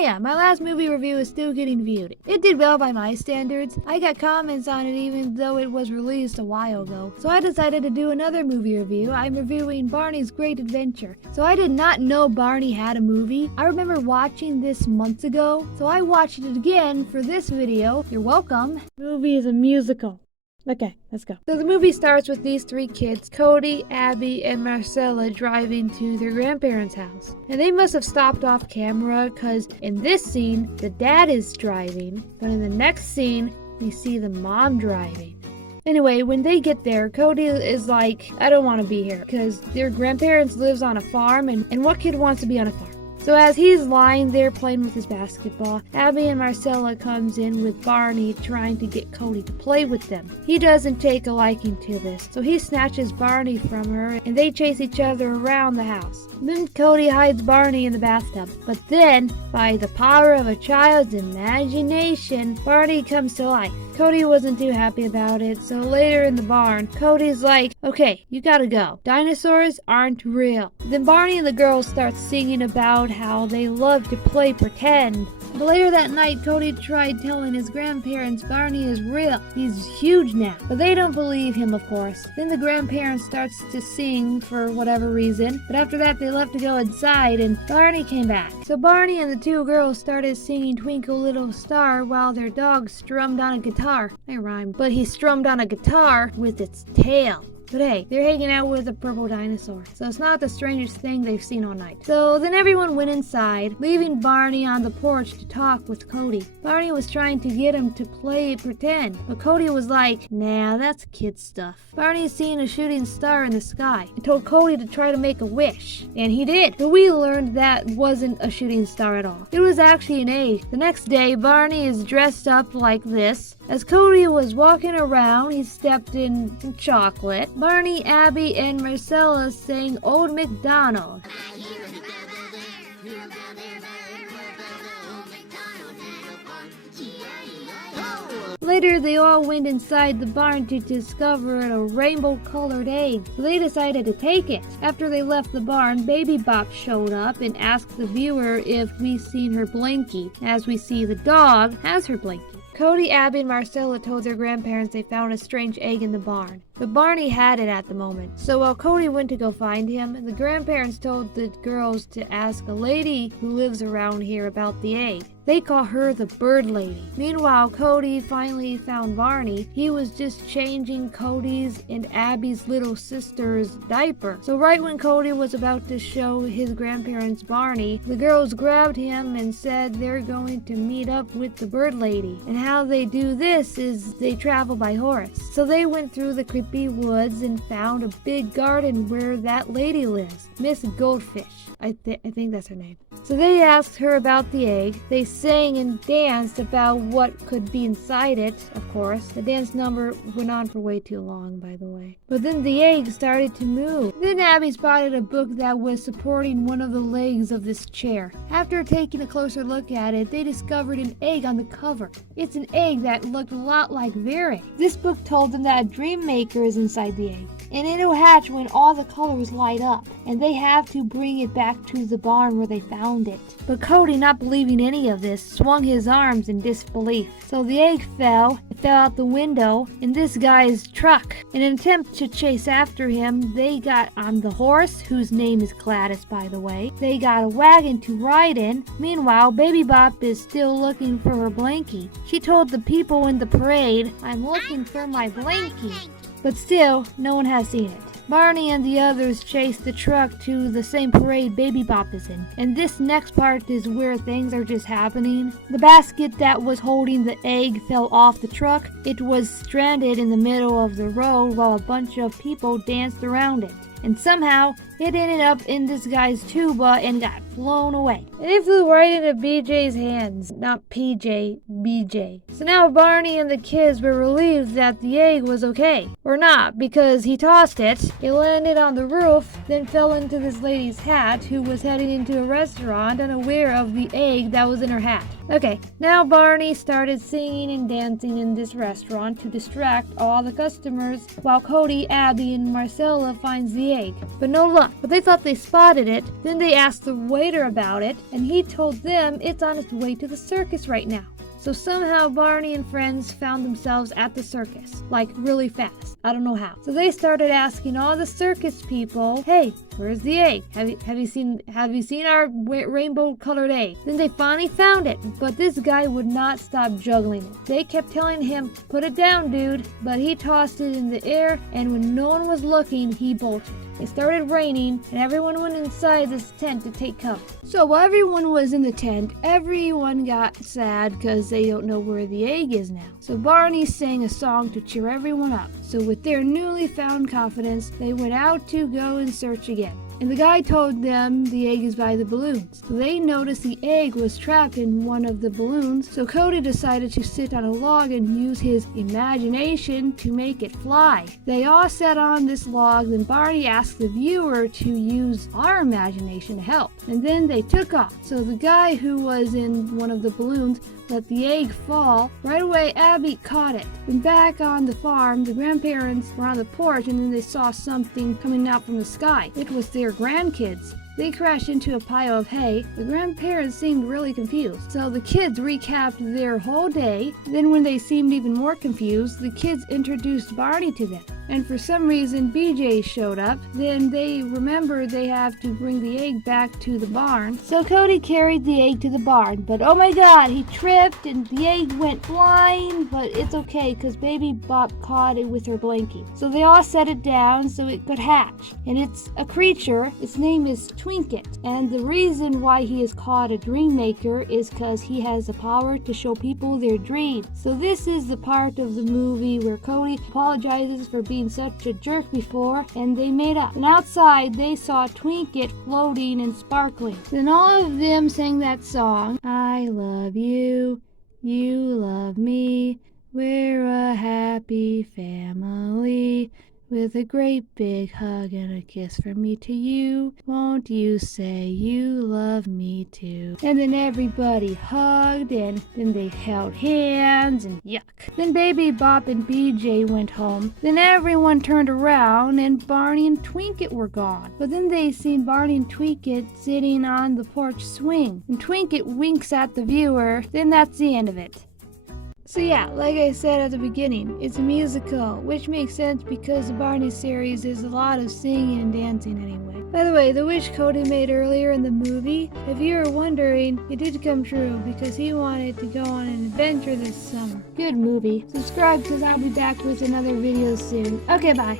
yeah, my last movie review is still getting viewed. It did well by my standards. I got comments on it even though it was released a while ago. So I decided to do another movie review. I'm reviewing Barney's Great Adventure. So I did not know Barney had a movie. I remember watching this months ago, so I watched it again for this video. You're welcome. The movie is a musical. Okay, let's go. So the movie starts with these three kids, Cody, Abby, and Marcella, driving to their grandparents' house. And they must have stopped off camera because in this scene, the dad is driving, but in the next scene, we see the mom driving. Anyway, when they get there, Cody is like, I don't want to be here because their grandparents lives on a farm, and what kid wants to be on a farm? So as he's lying there playing with his basketball, Abby and Marcella comes in with Barney trying to get Cody to play with them. He doesn't take a liking to this, so he snatches Barney from her and they chase each other around the house. Then Cody hides Barney in the bathtub. But then, by the power of a child's imagination, Barney comes to life. Cody wasn't too happy about it, so later in the barn, Cody's like, okay, you gotta go. Dinosaurs aren't real. Then Barney and the girls start singing about how they love to play pretend. But later that night, Cody tried telling his grandparents Barney is real. He's huge now. But they don't believe him, of course. Then the grandparents starts to sing for whatever reason. But after that, they left to go inside and Barney came back. So Barney and the two girls started singing Twinkle Little Star while their dog strummed on a guitar. They rhymed. But he strummed on a guitar with its tail. But hey, they're hanging out with a purple dinosaur, so it's not the strangest thing they've seen all night. So then everyone went inside, leaving Barney on the porch to talk with Cody. Barney was trying to get him to play pretend, but Cody was like, nah, that's kid stuff. Barney seen a shooting star in the sky and told Cody to try to make a wish, and he did. But we learned that wasn't a shooting star at all. It was actually an egg. The next day, Barney is dressed up like this. As Cody was walking around, he stepped in some chocolate. Barney, Abby, and Marcella sang Old MacDonald. Later, they all went inside the barn to discover a rainbow-colored egg, so they decided to take it. After they left the barn, Baby Bop showed up and asked the viewer if we seen her blankie, as we see the dog has her blankie. Cody, Abby, and Marcella told their grandparents they found a strange egg in the barn, but Barney had it at the moment. So while Cody went to go find him, the grandparents told the girls to ask a lady who lives around here about the egg. They call her the Bird Lady. Meanwhile, Cody finally found Barney. He was just changing Cody's and Abby's little sister's diaper. So right when Cody was about to show his grandparents Barney, the girls grabbed him and said they're going to meet up with the Bird Lady. And how they do this is they travel by horse. So they went through the creepy woods and found a big garden where that lady lives, Miss Goldfish. I think that's her name. So they asked her about the egg. They sang and danced about what could be inside it, of course. The dance number went on for way too long, by the way. But then the egg started to move. Then Abby spotted a book that was supporting one of the legs of this chair. After taking a closer look at it, they discovered an egg on the cover. It's an egg that looked a lot like their egg. This book told them that a dream maker is inside the egg, and it'll hatch when all the colors light up, and they have to bring it back to the barn where they found it. But Cody, not believing any of this, swung his arms in disbelief. So the egg fell out the window in this guy's truck. In an attempt to chase after him, they got on the horse, whose name is Gladys, by the way. They got a wagon to ride in. Meanwhile, Baby Bop is still looking for her blankie. She told the people in the parade, I'm looking for my blankie. But still, no one has seen it. Barney and the others chase the truck to the same parade Baby Bop is in. And this next part is where things are just happening. The basket that was holding the egg fell off the truck. It was stranded in the middle of the road while a bunch of people danced around it. And somehow, it ended up in this guy's tuba and got flown away. And it flew right into BJ's hands. Not PJ, BJ. So now Barney and the kids were relieved that the egg was okay. Or not, because he tossed it. It landed on the roof, then fell into this lady's hat who was heading into a restaurant unaware of the egg that was in her hat. Okay, now Barney started singing and dancing in this restaurant to distract all the customers, while Cody, Abby, and Marcella finds the the egg, but no luck. But they thought they spotted it. Then they asked the waiter about it, and he told them it's on its way to the circus right now. So somehow Barney and friends found themselves at the circus, like really fast. I don't know how. So they started asking all the circus people, "Hey, where's the egg? Have you seen our rainbow-colored egg?" Then they finally found it, but this guy would not stop juggling it. They kept telling him, "Put it down, dude," but he tossed it in the air, and when no one was looking, he bolted. It started raining, and everyone went inside this tent to take cover. So while everyone was in the tent, everyone got sad because they don't know where the egg is now. So Barney sang a song to cheer everyone up. So with their newly found confidence, they went out to go and search again. And the guy told them the egg is by the balloons. So they noticed the egg was trapped in one of the balloons, so Cody decided to sit on a log and use his imagination to make it fly. They all sat on this log, then Barney asked the viewer to use our imagination to help. And then they took off. So the guy who was in one of the balloons let the egg fall. Right away, Abby caught it. Then back on the farm, the grandparents were on the porch, and then they saw something coming out from the sky. It was their grandkids. They crashed into a pile of hay. The grandparents seemed really confused. So the kids recapped their whole day. Then when they seemed even more confused, the kids introduced Barney to them. And for some reason, BJ showed up. Then they remembered they have to bring the egg back to the barn. So Cody carried the egg to the barn. But oh my god, he tripped and the egg went flying. But it's okay because Baby Bop caught it with her blankie. So they all set it down so it could hatch. And it's a creature. Its name is Twinket. And the reason why he is called a dream maker is because he has the power to show people their dreams. So this is the part of the movie where Cody apologizes for being such a jerk before, and they made up. And outside they saw Twinket floating and sparkling. Then all of them sang that song, "I love you, you love me, we're a happy family. With a great big hug and a kiss from me to you, won't you say you love me too?" And then everybody hugged, and then they held hands, and yuck. Then Baby Bop and BJ went home. Then everyone turned around, and Barney and Twinket were gone. But then they seen Barney and Twinket sitting on the porch swing. And Twinket winks at the viewer. Then that's the end of it. So yeah, like I said at the beginning, it's a musical, which makes sense because the Barney series is a lot of singing and dancing anyway. By the way, the wish Cody made earlier in the movie, if you were wondering, it did come true because he wanted to go on an adventure this summer. Good movie. Subscribe because I'll be back with another video soon. Okay, bye.